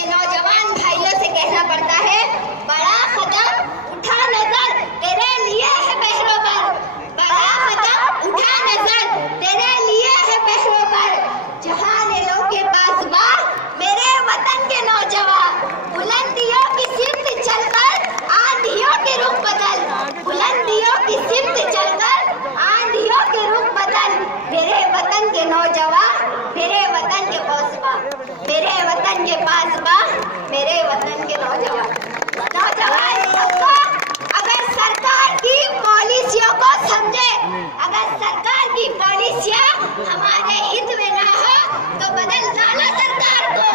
अपने नौजवान भाइयों से कहना पड़ता है, बड़ा कदम उठा नजर तेरे लिए है पहरों पर, बड़ा कदम उठा नजर तेरे लिए है पहरों पर। जहानेरों के पासबा मेरे वतन के नौजवान, बुलंदियों की सिमत चलकर आंधियों के रुख बदल, बुलंदियों की सिमत चलकर आंधियों के रुख बदल। मेरे वतन के नौजवान, मेरे वतन के पासबा, मेरे वतन के पासबा, मेरे वतन के नौजवान। नौजवान सबको अगर सरकार की पॉलिसियों को समझे, अगर सरकार की पॉलिसियां हमारे हित में ना हो तो बदल डालो सरकार को।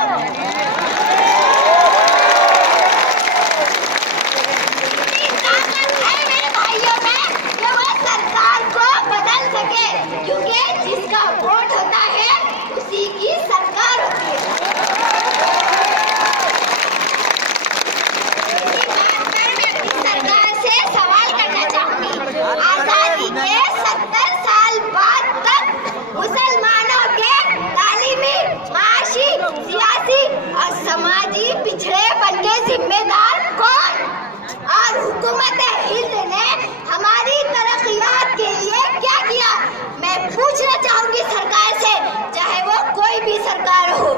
इतनी ताकत है मेरे भाइयों में कि वो सरकार को बदल सके, क्योंकि जिसका वोट होता है उसी की सरकार होती है। इसी बात पर मैं अपनी सरकार से सवाल करना चाहूंगी। आजादी के 70 साल बाद तक मुसलमानों के तालीमी, माशी, सियासी और समाजी पिछड़ेपन के जिम्मेदार कौन? और हुकूमत हिंद ने हमारी तरक्कियात के लिए क्या किया? मैं पूछना चाहूंगी सरकार से, चाहे वो कोई भी सरकार हो।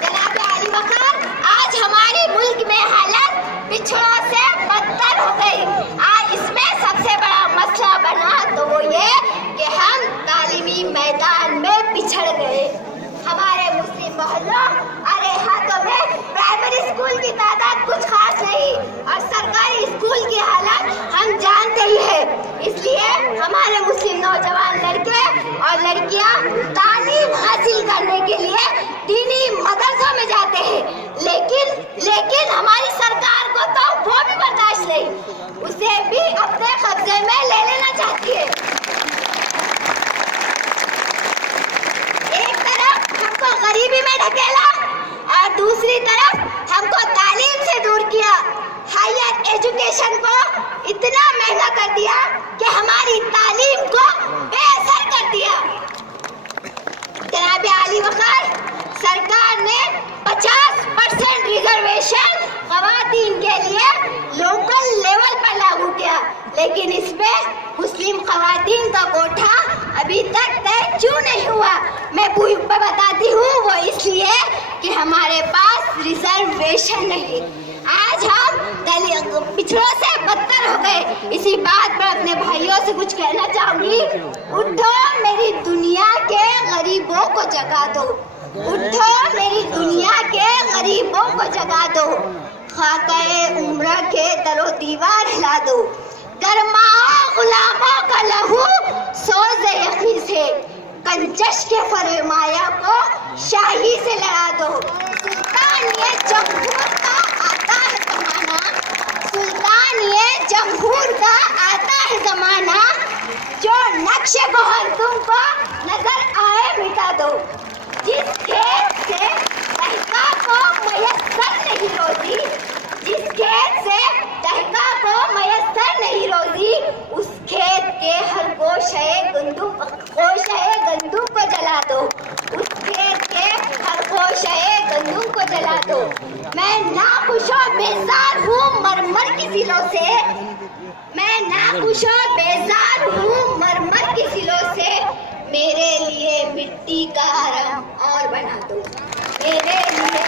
जनाब आली वकार, आज हमारे मुल्क में हालत पिछड़ों से बदतर हो गई। आज इसमें सबसे बड़ा मसला बना तो वो ये कि हम तालीमी मैदान में पिछड़ गए। हमारे मुस्लिम मोहल्लों और देहातों में प्राइमरी स्कूल की तादाद कुछ खास नहीं और सरकारी स्कूल की हालत हम जानते ही हैं। इसलिए हमारे मुस्लिम नौजवान लड़के और लड़कियां तालीम हासिल करने के लिए दीनी मदरसों में जाते हैं, लेकिन हमारी सरकार को तो वो भी बर्दाश्त नहीं, उसे भी अपने कब्जे में ले लेना चाहती है। एक तरफ हमको गरीबी में ढकेला और दूसरी तरफ हमको तालीम से दूर किया। हायर एजुकेशन को इतना महंगा कर दिया कि हमारी तालीम को बेअसर कर दिया। जनाब आली वकार, सरकार ने 50% रिजर्वेशन खवातीन के लिए लोकल लेवल पर लागू किया, लेकिन इसमें मुस्लिम खवातीन का कोठा अभी तक तय क्यों नहीं हुआ? मैं बताती हूँ, वो इसलिए कि हमारे पास रिजर्वेशन नहीं। आज हम पिछड़ों से बदतर हो गए। इसी बात पर अपने भाइयों से कुछ कहना चाहूंगी। उठो मेरी दुनिया के गरीबों को जगा दो, उठो मेरी दुनिया के गरीबों को जगा दो, खाकाए उम्र के दरो दीवार हिला दो, गरमाओ गुलामों का लहू सोज़ यकीन से, कंजश के फरमाया को शाही से लड़ा दो। सुल्तान ये जमहूर का आता है जमाना, सुल्तान ये जमहूर का आता है जमाना, जो नक्शे गोहर तुमको नजर आए मिटा दो। जिस खेत से दहका को मयस्सर नहीं रोजी, जिस खेत से दहका को मयस्सर नहीं रोजी, उस खेत के हर गोशे गंदुम को जला दो, उस खेत के हर गोशे गंदुम को जला दो। मैं नाखुशो बेजार हूँ मरमर की सिलों से, मैं नाखुशो बेजार हूँ मरमर की सिलों से, मेरे लिए मिट्टी का हरम और बना दो, मेरे लिए।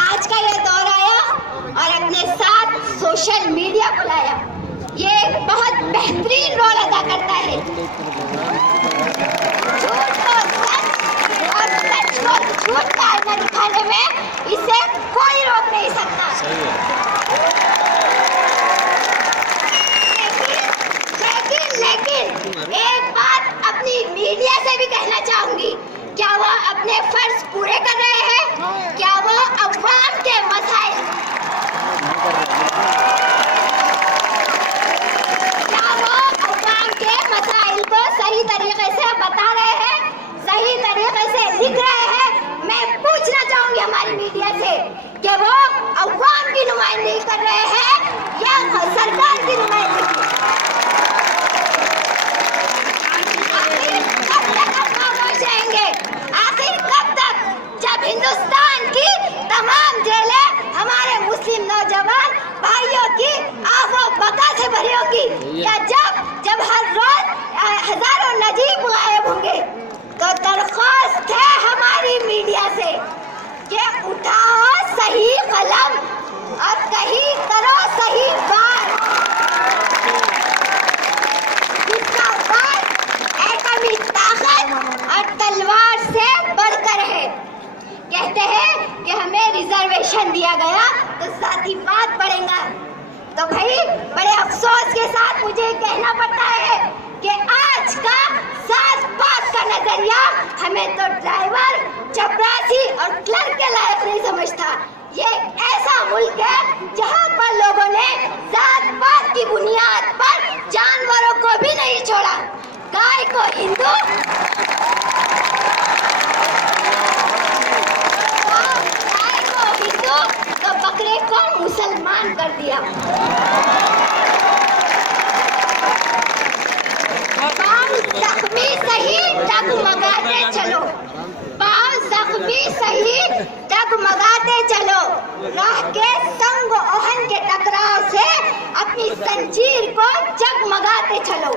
आज का यह दौर आया और अपने साथ सोशल मीडिया को लाया। ये एक बहुत बेहतरीन रोल अदा करता है। झूठ को सच और सच को झूठ का आईना दिखाने में इसे कोई रोक नहीं सकता। लेकिन एक बात अपनी मीडिया से भी कहना चाहूंगी, क्या वो अपने फर्ज पूरे कर रहे हैं? क्या वो अवाम के मसाइल, क्या वो अवाम के मसाइल को सही तरीके से बता रहे हैं, सही तरीके से लिख रहे हैं? मैं पूछना चाहूंगी हमारी मीडिया से कि वो अवाम की नुमाइंदगी कर रहे हैं या सरकार की नुमाइंदगी? जब हर रोज हजारों नजीब गायब होंगे, तो दरख्वास्त है हमारी मीडिया से कि उठाओ सही कलम और कहीं करो सही बात, जिसका वार एटमी ताकत और तलवार से बढ़कर है। कहते हैं कि हमें रिजर्वेशन दिया गया तो जातिवाद बढ़ेगा। तो भाई बड़े अफसोस के साथ मुझे कहना पड़ता है कि आज का साथ पात का नजरिया हमें तो ड्राइवर, चपरासी और क्लर्क के लायक नहीं समझता। ये एक ऐसा मुल्क है जहां पर लोगों ने जात पात की बुनियाद पर जानवरों को भी नहीं छोड़ा। गाय को हिंदू, तो बकरे को मुसलमान कर दिया। पाँव जख्मी सही डगमगाते चलो, पाँव जख्मी सही डगमगाते चलो, राह के संग ओहन के टकराव से अपनी जंजीर को जगमगाते चलो।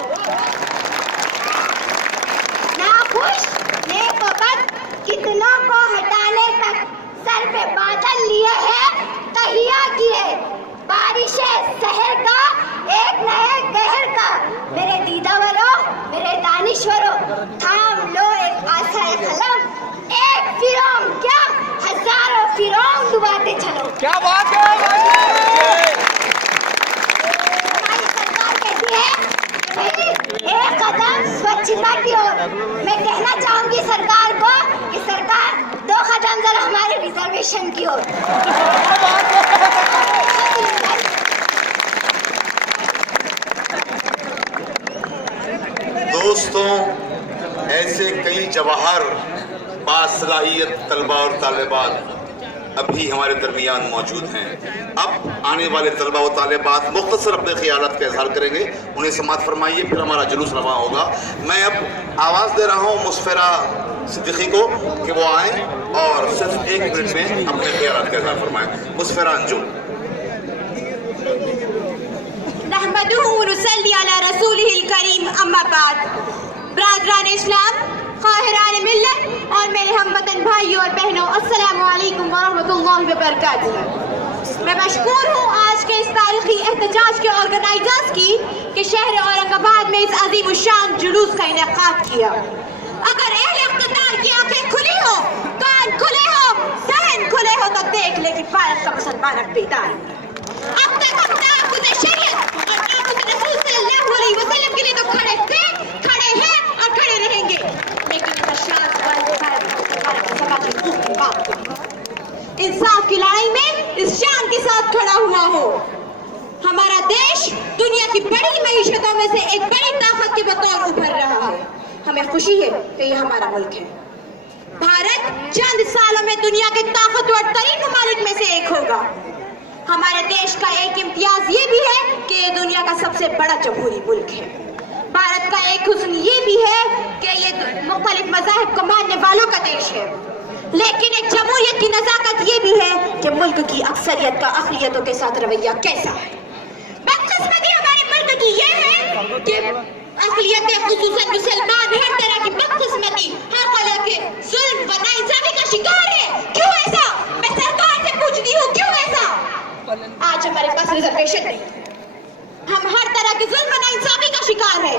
नाखुश नेकबद कितनों को हटाने तक सर पे बादल लिए हैं, तहिया किए बारिशें शहर का एक नए कहर का। मेरे दीदावरों, मेरे दानिश्वरों, थाम लो एक आसाए कलम, एक फिरौन क्या हजारों फिरौन डुबाते चलो। क्या बात है। हमारी सरकार कहती है भाई एक कदम स्वच्छता की ओर। मैं कहना चाहूंगी सरकार को कि सरकार 2 कदम जरा हमारे रिजर्वेशन की ओर। दोस्तों, ऐसे कई जवाहर बासलाहियत तलबा और तालिबात अभी हमारे दरमियान मौजूद हैं। अब आने वाले तलबा और तालिबात मुख्तसर अपने ख्यालात का इजहार करेंगे, उन्हें समात फरमाइए, फिर हमारा जुलूस रवा होगा। मैं अब आवाज़ दे रहा हूँ मुस्फिरा सिद्दीकी को कि वो आए और सिर्फ 1 मिनट में अपने ख्यालात का इजहार फरमाएं। मुस्फिरा अंजुम। नहमदुहु व नुसल्ली अला रसूलिहिल करीम, अम्मा बाद। ब्रादरान इस्लाम, ख़ाहिरान मिल्लत और मेरे हमवतन भाइयों और बहनों, अस्सलामु अलैकुम व रहमतुल्लाहि व बरकातुहू। मैं मशकूर हूँ आज के इस तारीखी एहतजाज के ऑर्गेनाइजर्स की कि शहर औरंगाबाद में इस अजीम शान जुलूस का इनेकाद किया। अगर अहले इक़्तिदार की आंखें खुली हो, कान खुले हो, ज़हन खुले हो तो देख ले कि भारत का मुसलमान अब बेदार है। अब तक हम नाक़ुद शरीयत और नाक़ुद रसूल सल्लल्लाहु अलैहि वसल्लम के लिए तो खड़े थे, खड़े हैं और खड़े रहेंगे, लेकिन इंसाफ की लड़ाई में इस शान के साथ खड़ा हुआ हो। हमारा देश दुनिया की बड़ी मईशतों में से एक बड़ी ताकत के बतौर उभर रहा है। हमें खुशी है कि ये हमारा मुल्क है। भारत चंद सालों में दुनिया के ताकतवर तरीन ममालिक में से एक होगा। हमारे देश का एक इम्तियाज ये भी है कि ये दुनिया का सबसे बड़ा जमहूरी मुल्क है। भारत का एक हुस्न ये भी है कि ये मुख्तलिफ मज़ाहिब को मानने वालों का देश है। लेकिन एक जमहूरियत की नज़ाकत ये भी है कि मुल्क की अक्सरियत का अक़लियतों के साथ रवैया कैसा है। बदकिस्मती हमारे मुल्क की ये है कि अक़लियतें ख़ुसूसन मुसलमान हर तरह की बदकिस्मती, हर तरह के जुल्म व नाइंसाफ़ी का शिकार है। क्यों ऐसा? मैं सरकार से पूछती हूँ, क्यों ऐसा? आज हमारे पास रिजर्वेशन नहीं, हम हर तरह के जुल्म व नाइंसाफ़ी का शिकार है।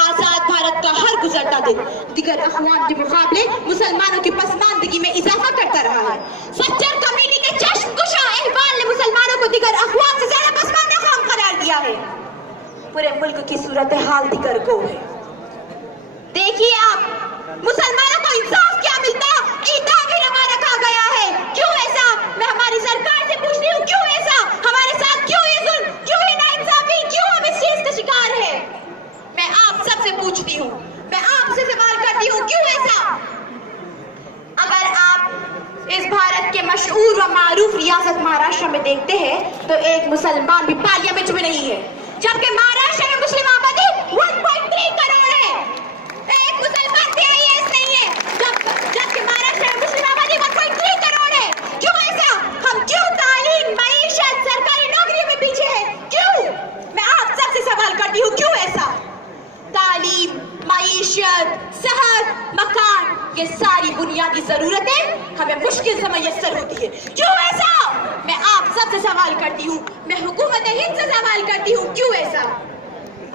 आजाद भारत का हर गुजरता दिन दिगर अक़वाम के मुकाबले मुसलमानों की पसमानदगी में इजाफा करता रहा है। सच्चर कमेटी के चश्मकुशा अहवाल ने मुसलमानों को दिगर अक़वाम से ज्यादा पसमानदा कौम करार दिया है। पूरे मुल्क की सूरत हाल दिगर गो है। देखिए आप, मुसलमानों को इंसाफ क्या मिलता, ईदा भी रवा रखा गया है। क्यों ऐसा? मैं हमारी सरकार से पूछती हूँ, क्यों ऐसा? हमारे साथ क्यों ये जुल्म, क्यों ये नाइंसाफी, क्यों हम इस चीज का शिकार है? मैं आप सबसे पूछती हूँ, मैं आपसे सवाल करती हूँ, क्यों ऐसा? अगर आप इस भारत के मशहूर व मारूफ रियासत महाराष्ट्र में देखते हैं तो एक मुसलमान भी पार्लियामेंट में नहीं है, जबकि महाराष्ट्र में मुस्लिम आबादी 1.3 करोड़ है। एक मुसलमान भी IAS नहीं है, जबकि महाराष्ट्र में मुस्लिम आबादी 1.3 करोड़ है। क्यों ऐसा? हम क्यों तालीम, मईशत, सरकारी नौकरियों में पीछे हैं? क्यों? मैं आप सबसे सवाल करती हूँ, क्यों ऐसा? ये सारी बुनियादी जरूरतें हमें मुश्किल से मैसर होती है। क्यों ऐसा? मैं आप सबसे सवाल करती हूँ, मैं हुकूमत हिंद से सवाल करती हूँ, क्यों ऐसा?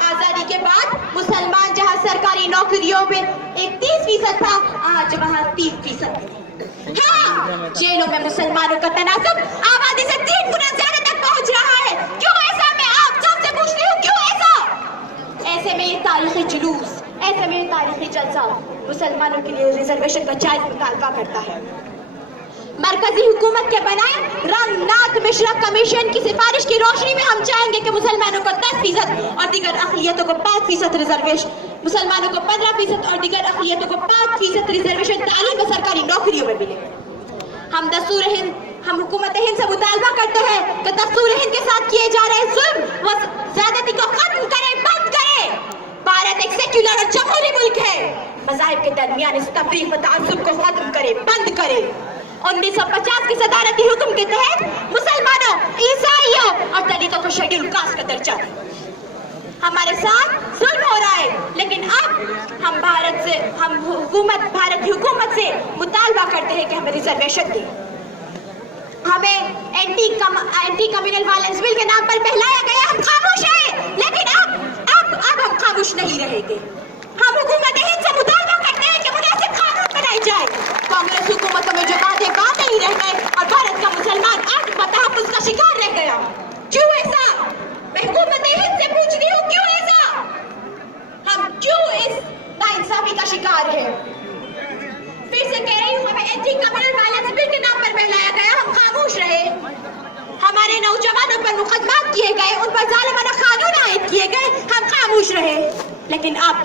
आजादी के बाद मुसलमान जहाँ सरकारी नौकरियों में 31% था, आज वहाँ 3%। हाँ, जेलों में मुसलमानों का तनासब आबादी से 3 गुना ज्यादा तक पहुँच रहा है। क्यों ऐसा? मैं आप सबसे पूछती हूँ, क्यों ऐसा? ऐसे में ये तारीखी जुलूस, ऐसे में ये तारीखी जलसा मुसलमानों के लिए रिजर्वेशन का जायज मुतालबा करता है। मरकजी हुकूमत के बनाए रंगनाथ मिश्रा कमीशन की सिफारिश की रोशनी में हम चाहेंगे कि मुसलमानों को 10% और दीगर अक़लियतों को 5% रिजर्वेशन, मुसलमानों को 15% और दीगर अक़लियतों को 5% रिजर्वेशन तालीम व सरकारी नौकरियों में मिले। हम हुकूमत हिंद से मुतालबा करते हैं कि दस्तूर हिंद के साथ किए जा रहे जुल्म व ज़्यादती को खत्म करे, बंद करे। भारत एक सेक्युलर और जमहूरी मुल्क है। मज़ाहिब के दरमियान इस तफरीक व तअस्सुब को खत्म करे, बंद करे। 1950 की सदारती हुक्म के तहत मुसलमानों, ईसाइयों और दलितों को शेड्यूल कास्ट का दर्जा हमारे साथ जुल्म हो रहा है। लेकिन अब हम भारत की हुकूमत से मुतालबा करते हैं कि हमें रिजर्वेशन दें। हमें एंटी कम्युनल वायलेंस बिल के नाम पर बहलाया गया, हम खामोश हैं। लेकिन अब हम खामोश नहीं रहेंगे। हम हुकूमत हिंद से मुतालबा करते हैं कि मुनासिब कानून बनाए जाए। कांग्रेस हुकूमतों में जो बातें ही रह गए और भारत का मुसलमान आज तहफ़्फ़ुज़ का शिकार रह गया। क्यों ऐसा? मैं हुकूमत हिंद से पूछती हूँ, क्यों ऐसा? हम क्यों इस नाइंसाफी का शिकार है? फिर से कह रही हूँ, हमें एंटी कम्युनल वायलेंस बिल के नाम पर बहलाया गया, हम खामोश रहे। हमारे नौजवानों पर मुकदमात किए गए, उन पर जालिमाना कानून आयद किए गए, हम खामोश रहे। लेकिन अब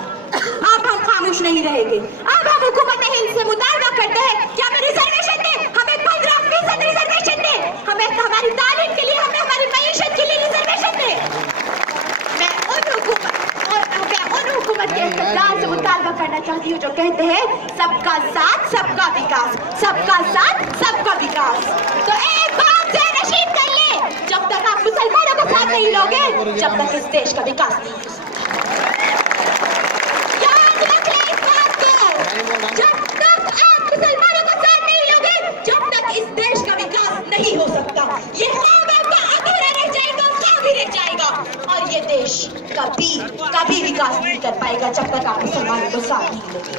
हम खामोश नहीं रहेंगे। अब हम हुकूमत हिंद से मुतालबा करते हैं कि हमें रिजर्वेशन दे, हमें 15% रिजर्वेशन दे, हमें हमारी तालीम के लिए, हमें हमारी मईशत के लिए रिजर्वेशन दे। मैं उन हुकूमत के इक़्तिदार से मुतालबा करना चाहती हूँ जो कहते हैं सबका साथ सबका विकास, सबका साथ सबका विकास। तो एक बात से नशीद कर ले, जब तक आप मुसलमानों को साथ नहीं लोगे, जब तक इस देश का विकास नहीं हो सकता। याद रख ले इस बात को, जब तक आप मुसलमानों को साथ नहीं लोगे, जब तक इस देश का विकास नहीं हो सकता। ये ख्वाब आपका अधूरा रह जाएगा, ख्वाब ही रह जाएगा। और ये देश कभी विकास नहीं कर पाएगा जब तक आप मुसलमानों को साथ नहीं लोगे।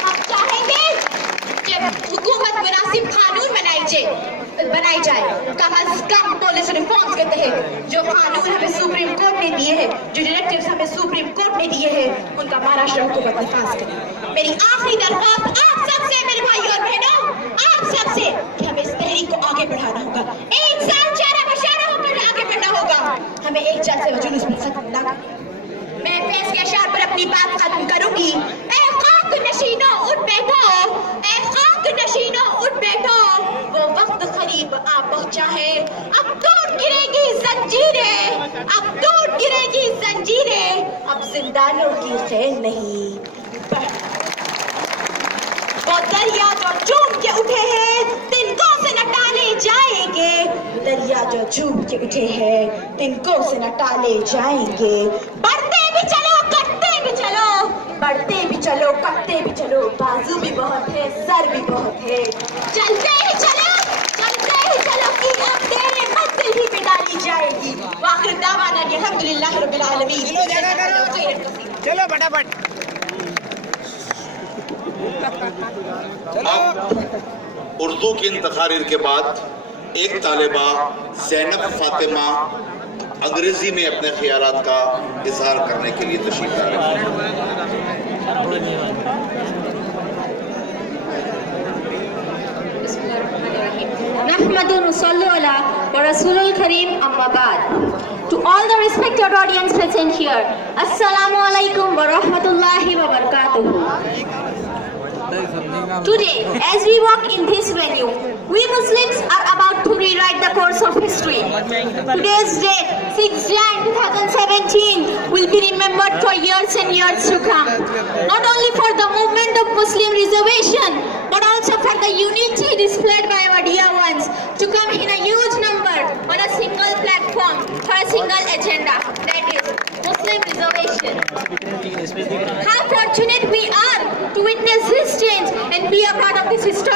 हम चाहेंगे कि हुकूमत मुनासिब कानून बनाई जाए। कम अज कम पुलिस रिफॉर्म्स के तहत जो कानून हमें सुप्रीम कोर्ट ने दिए हैं, जो डायरेक्टिव्स हमें सुप्रीम कोर्ट ने दिए हैं, उनका महाराष्ट्र हुकूमत नफाज करे। मेरी आखिरी दरख्वास्त आप सबसे, मेरे भाइयों और बहनों, आप सबसे कि हमें इस तहरीक को आगे बढ़ाना होगा। एक साथ चेहरा बशारा होकर आगे बढ़ना होगा। हमें एक जलसे व जुलूस पर खत्म ना करना। मैं फैज़ के अशार पर अपनी बात खत्म करूंगी। ऐ खाक नशीनों उठ बैठो, ऐ खाक नशीनों उठ बैठो, वो वक्त करीब आ पहुंचा है। अब टूट गिरेगी जंजीरें, अब टूट गिरेगी जंजीरें, अब जिंदानों की खैर नहीं। वो दरिया जो चूम के उठे हैं, तिनकों से न टाले जाएंगे। दरिया जो चूम के उठे हैं, तिनकों से न टाले जाएंगे। बढ़ते भी चलो, कटते भी चलो, बढ़ते भी चलो, कटते भी चलो। बाजू भी बहुत है, सर भी बहुत है। चलते ही चलो कि अब तेरे मंजिल ही पे डाली जाएगी। वाखिर दावाना अल्हम्दुलिल्लाह रब्बिल आलमीन। चलो फटाफट। अब उर्दू की इन तकारीर के बाद एक तालिबा ज़ैनब फातिमा अंग्रेजी में अपने ख्यालात का इजहार करने के लिए तशरीफ ला रही है। To all the respected audience present here, Assalamu alaikum wa rahmatullahi wa barakatuh. Today, as we walk in this venue, we Muslims are about to rewrite the course of history. Today's day, 6 Jan 2017, will be remembered for years and years to come. Not only for the movement of Muslim reservation, but also for the unity displayed by our dear ones to come in a huge number on a single platform for a single agenda, that is Muslim reservation. How fortunate we are to witness this be a part of this history.